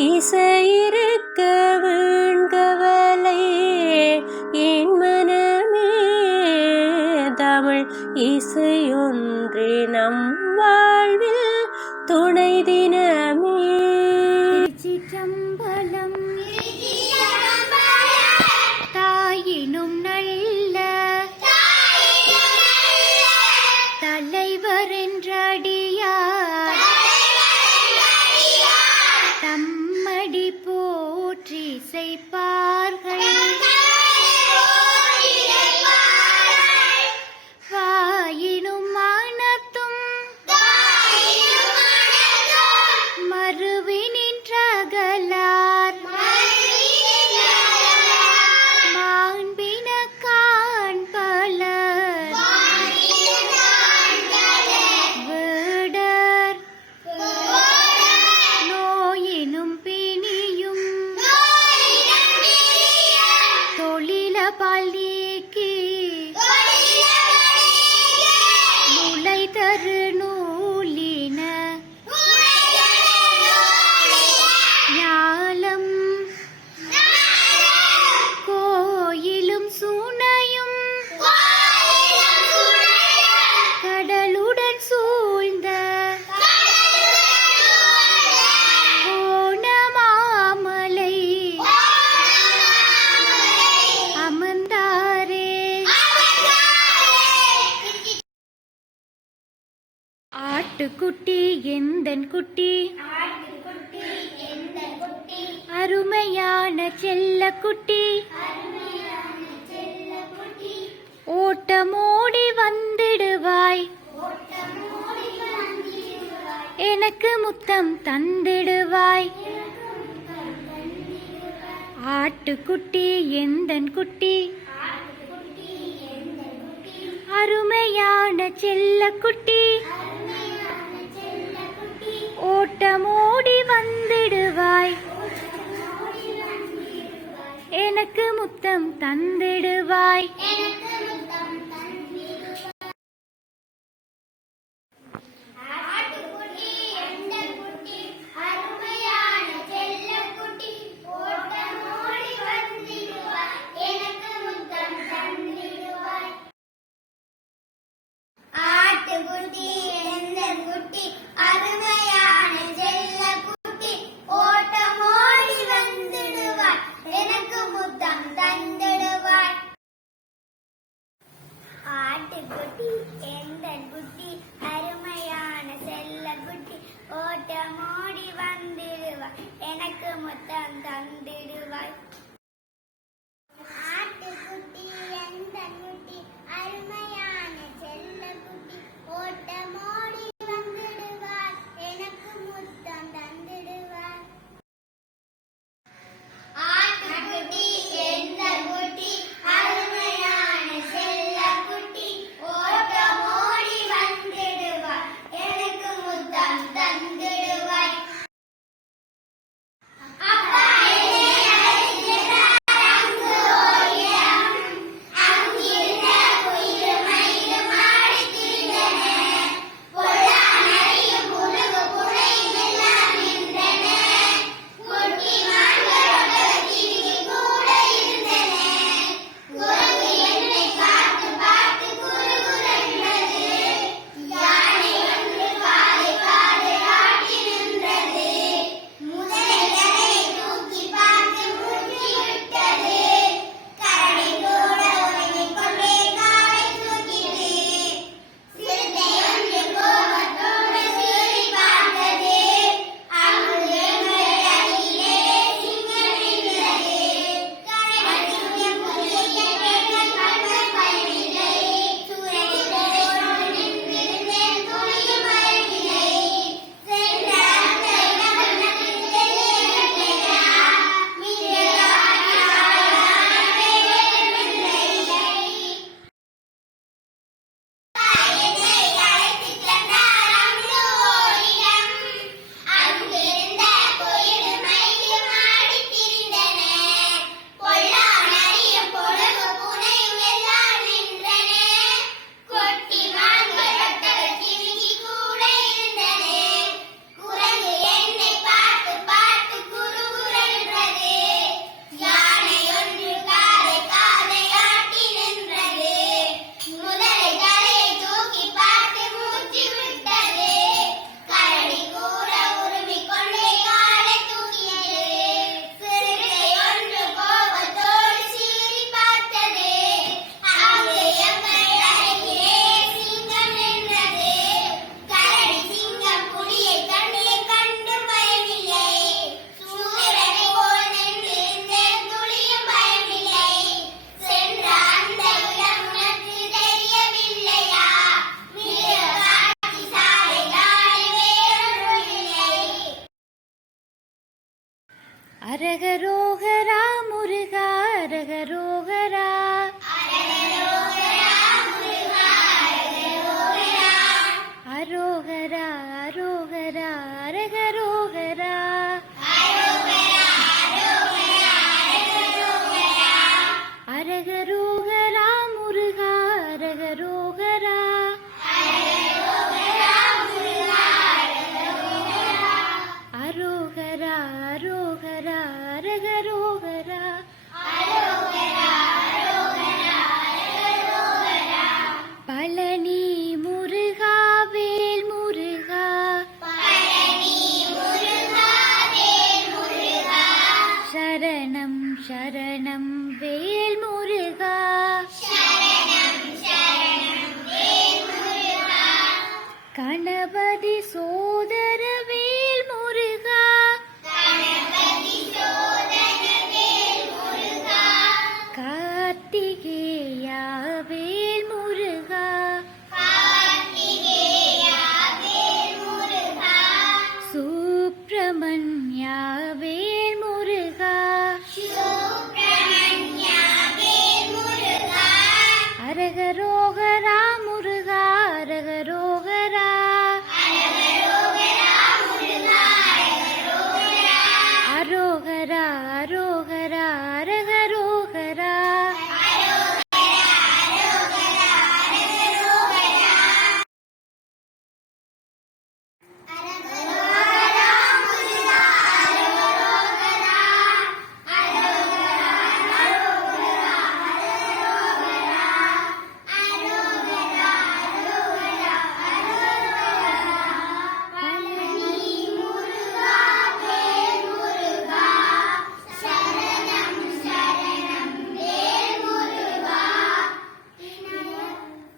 இசையிருக்க வீண்கவலை என் மனமே தமிழ் இசையொன்றே நம் வாழ்வில் துணை தினமே. சிற்றம்பலம் தாயினும் நல்ல தலைவர் என்றடியார் தம்மடி போற்றி செய்ப்பார்கள் வாயினும் மனத்தும் மறுவினின்றகலார் மாண்பின காண்பலர் வேடர் நோயினும் பிணியும் தொழிலபால் நீக்கி முளை தரு நூலின ஞாலம் கோயிலும் சுனையும் கடலுடன் சூழ்ந்த கோணமாமலை அமர்ந்தாரே. ஆட்டுக்குட்டி எந்தன் குட்டி அருமையான செல்ல குட்டி ஓட்டமோடி வந்திடுவாய் எனக்கு முத்தம் தந்திடுவாய். ஆட்டுக்குட்டி எந்தன் குட்டி அருமையான செல்ல குட்டி ஓட்டமோடி வந்திடுவாய் எனக்கு முத்தம் தந்திடுவாய். ஆட்டுக்குட்டி எந்தன் குட்டி அருமையான செல்லக்குட்டி ஓட்டமோடி வந்திடுவாய் எனக்கு முத்தம் தந்திடுவாய். ஆட்டுக்குட்டி எந்தன் குட்டி அருமையான செல்லக்குட்டி ஓட்டமோடி வந்திடுவாய் எனக்கு முத்தம் தந்திடுவாய். ஆட்டுக்குட்டி எந்தன் குட்டி அருமையான செல்லக்குட்டி ஓட்டமோடி வந்திடுவாய் எனக்கு முத்தம் தந்திடுவாய். அப்பா என்னை அரகரோகரா முருகா அரகரோகரா. அரோகரா அரோகரா அரகரோகரா. அரகரோகரா முருகா அரகரோகரா. அரோகரா அரோகரா அரகரோகரா. பழனி முருகா வேல் முருகா. சரணம் சரணம் வேல் முருகா. கணபதி சோதர வேல் முருகா. கார்த்திகேயா வேல் முருகா. சுப்பிரமணியா வேல் முருகா. அரகரோகரா முருகா அரகரோகரா. அரோகரா அரோகரா அரகரோகரா.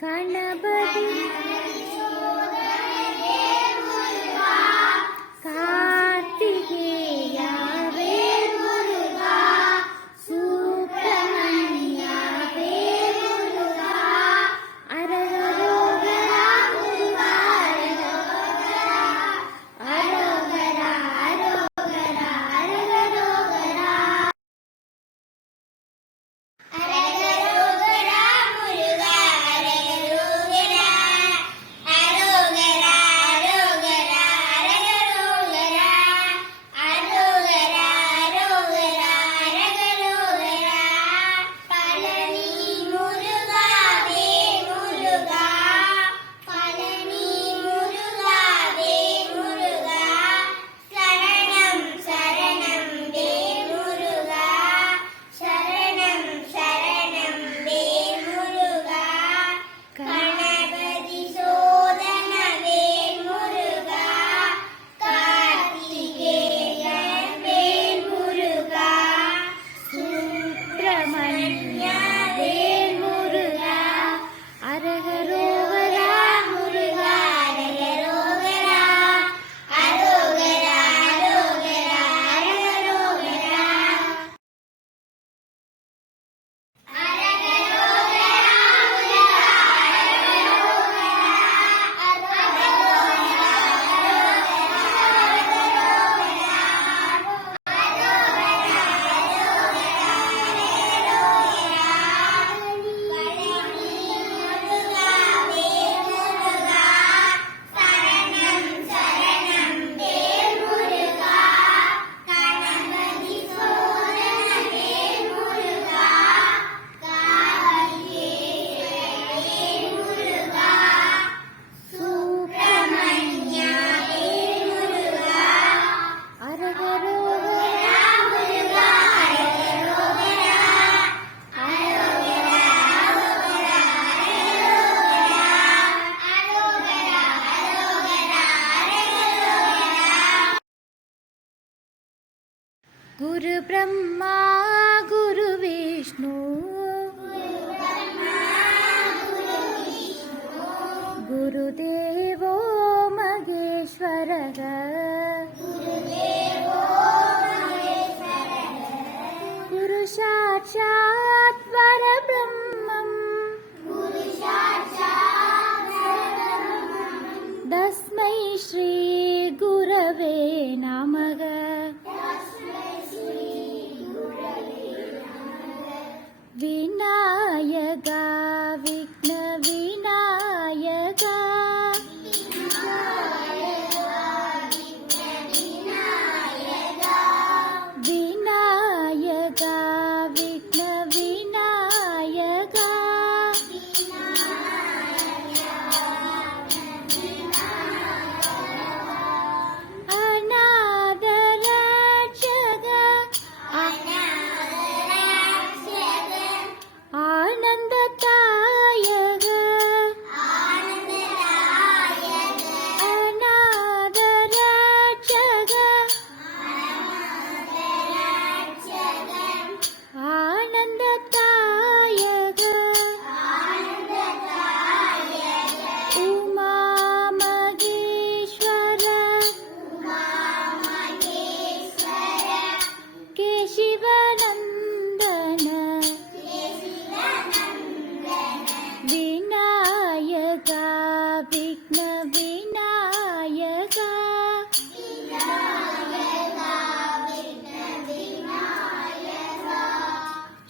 கணபதி கார்த்திகேயா வேல் முருகா. சுப்பிரமணியா வேல் முருகா. அரகரோகரா முருகா அரகரோகரா. அரோகரா அரோகரா அரகரோகரா. கணபதி சோதன வேல் முருகா. கார்த்திகேய வேல் முருகா. சுப்பிரமணியா வேல் முருகா. அரகரோகரா முருகா அரகரோகரா. அரோகரா அரோகரா அரகரோகரா. சுப்பிரமணியா வேல் முருகா. அரகரோகரா முருகா அரகரோகரா. அரோகரா அரோகரா அரகரோகரா. குரு பிரம்மா குரு விஷ்ணு गुरुदेवो महेश्वरः. गुरु साक्षात् परब्रह्मम्. तस्मै श्री गुरवे नमः. விநாயகா விக்ன விநாயகா விநாயகா விக்ன விநாயகா அநாத ரட்சக ஆனந்த தாயக அநாத ரட்சக ஆனந்த தாயக உமா மகேஸ்வர கேசிவநந்தன விநாயகா விக்ன விநாயகா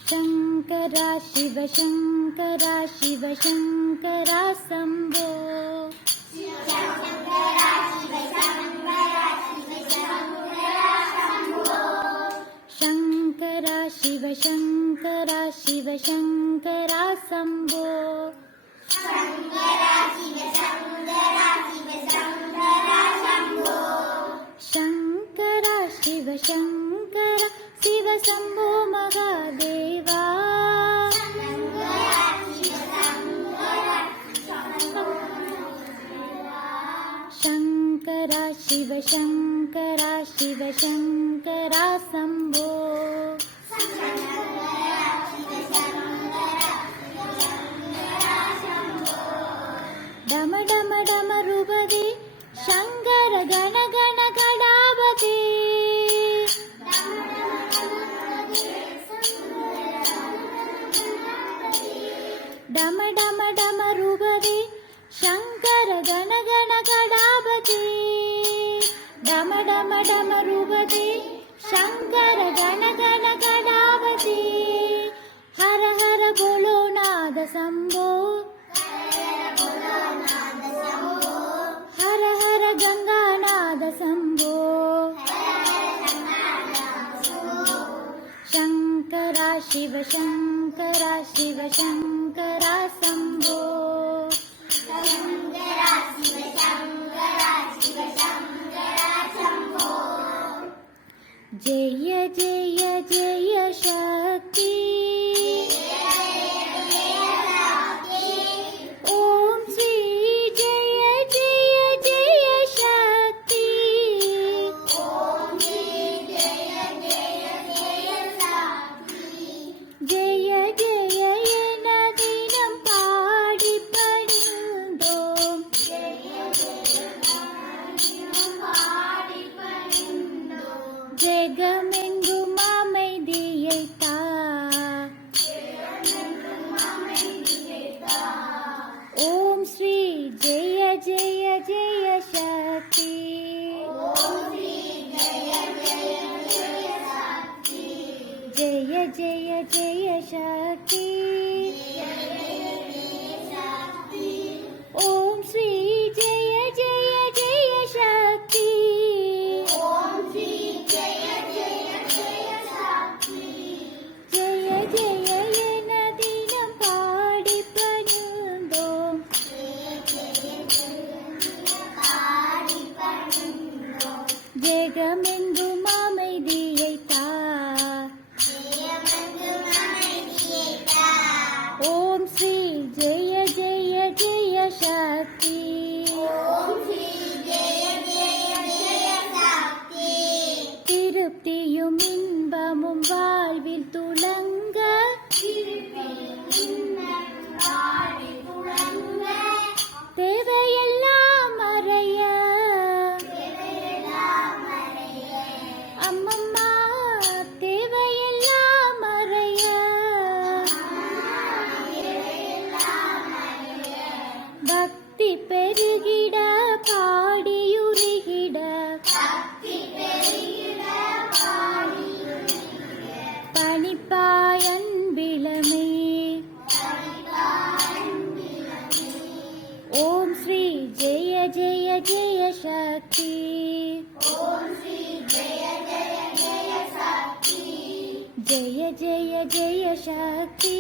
சங்கரா சிவ சங்கரா சிவ சங்கரா சம்போ சங்கரா சிவ சங்கரா சிவ சங்கரா சம்போ சங்கரா சிவ சங்கரா சிவ சம்போ மகாதேவா சங்கரா சிவ சங்கரா சிவ சங்கரா சம்போ டம டம டம ரூபதே சங்கர கண கண கடாபதே டம டம டம ரூபதே சங்கர கண கண கடாபதே டம டம டம ரூபதே சங்கர கண கண கடாபதே ஹர ஹர போலோ நாத சம்போ ஹர ஹர கங்காநாத சம்போ சங்கரா சிவ சங்கரா சிவ சங்கரா சம்போ ஜெய ஜெய ஜெய சக்தி ஓம் ஸ்ரீ ஜெய ஜெய ஜெய சக்தி ஜெய ஜெய என தினம் பாடி பணிந்தோம் ஜெகமெங்கும் அமைதியை தா ஓம் ஸ்ரீ ஜெய ஜெய ஜெய சக்தி ஜெய ஜெய ஜெய சக்தி ஓம் ஸ்ரீ ஜெய ஜெய ஜெய சக்தி ஜெய ஜெய என தினம் பாடி பணிந்தோம் ஜெகமெங்கும் அமைதியை தா ஓம் ஸ்ரீ ஜெய ஜெய ஜெய சக்தி திருப்தியும் இன்பமும் வாழ்வில் துளங்க தேவையெல்லாம் மறைய அம்மம்மா தேவையெல்லாம் மறைய பக்தி பெருகிட பாடியுருகிட பணிப்பாயன் விளமே जय जय जय शक्ति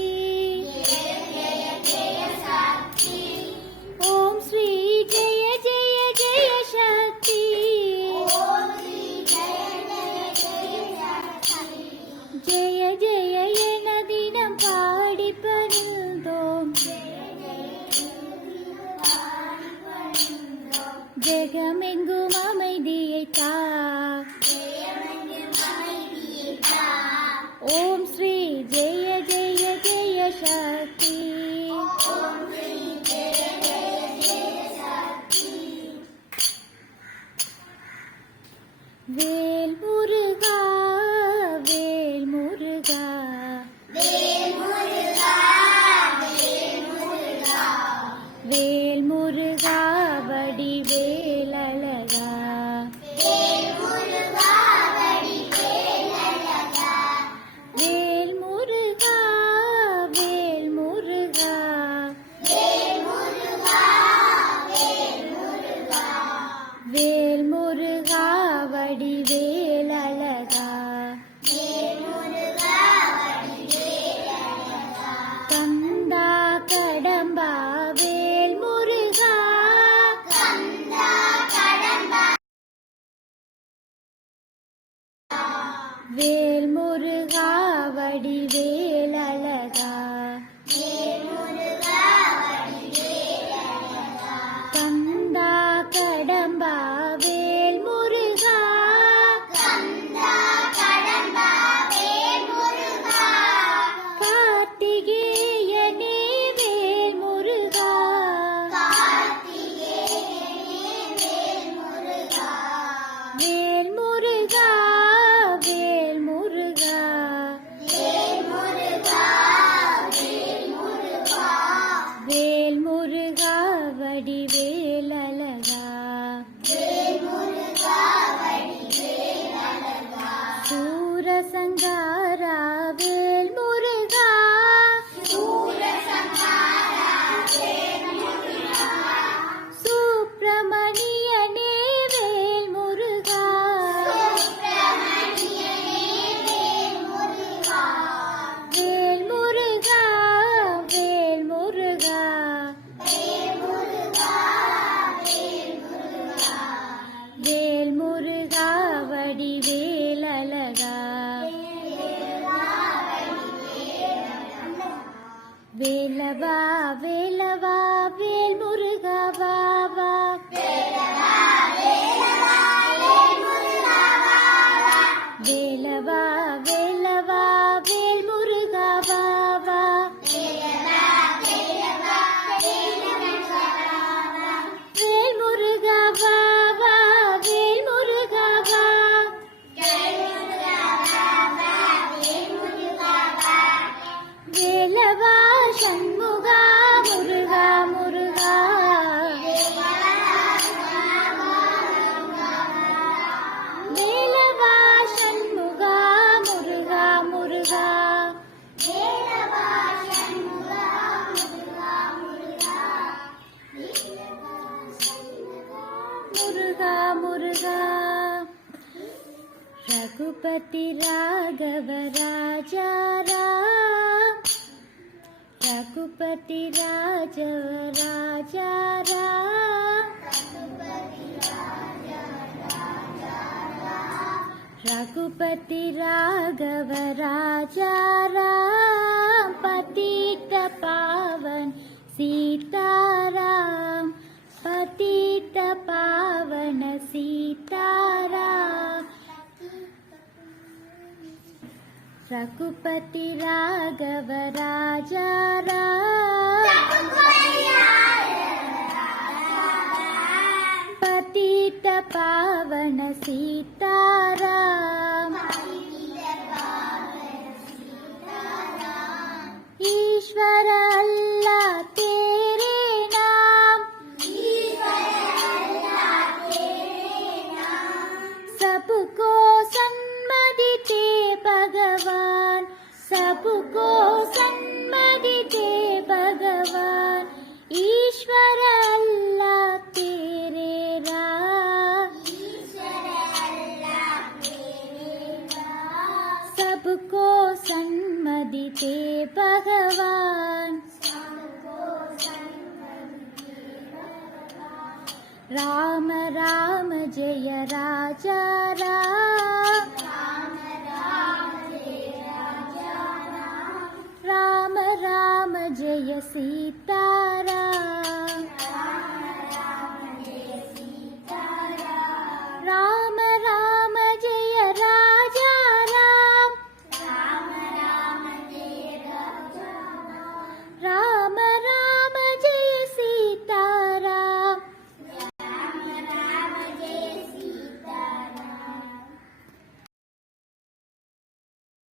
ओम श्री जय जय जय शक्ति जय जय என தினம் பாடி பணிந்தோம் ஜெகமெங்கும் அமைதியை தா ஓம் ஸ்ரீ ஜெய ஜெய ஜெய சக்தி வேல் முருகா வேல் முருகா வேல் முருகா வடிவேல் அழகா வேல் முருகா வேல் முருகா வேல் முருகா வடிவேல் அழகா கந்தா கடம்பா வேல் முருகா வேல் முருகா வடிவேல் அழகா கந்தா கடம்பா வேல் முருகா கார்த்திகேயனே வேல் முருகா வேல் முருகா வேல் முருகா வேல் முருகா வடிவேல் அழகா சூரசங்காரா வேல் முருகா சுப்பிரமணியனே வேல் முருகா வேல் முருகா வேல் முருகா வேல் முருகா வடிவேல் அழகா வேலவா வேலவா வேல் முருகா வா வா வேலவா வேலவா வேல் முருகா வா வா வேல் முருகா வா வா வேல் முருகா வா வேலவா சண்முகா முருகா முருகா வேலவா சண்முகா முருகா முருகா முருகா முருகா ரகுபதி ராகவ ராஜா ராம் ரகுபதி ராஜவ ராஜா ராம் ரகுபதி ராகவ ராஜா ராம் பतित पावन सीताराम पतित पावन सीताराम रघुपति राघव राजा राम पतित पावन सीताराम ईश्वर अल्लाह तेरे नाम सबको सन्मति दे भगवान सबको सन्मति दे भगवान ईश्वर अल्लाह तेरे राम सबको सन्मति ते भगवान् राम राम जय राजा राम राम राम जय सीता राम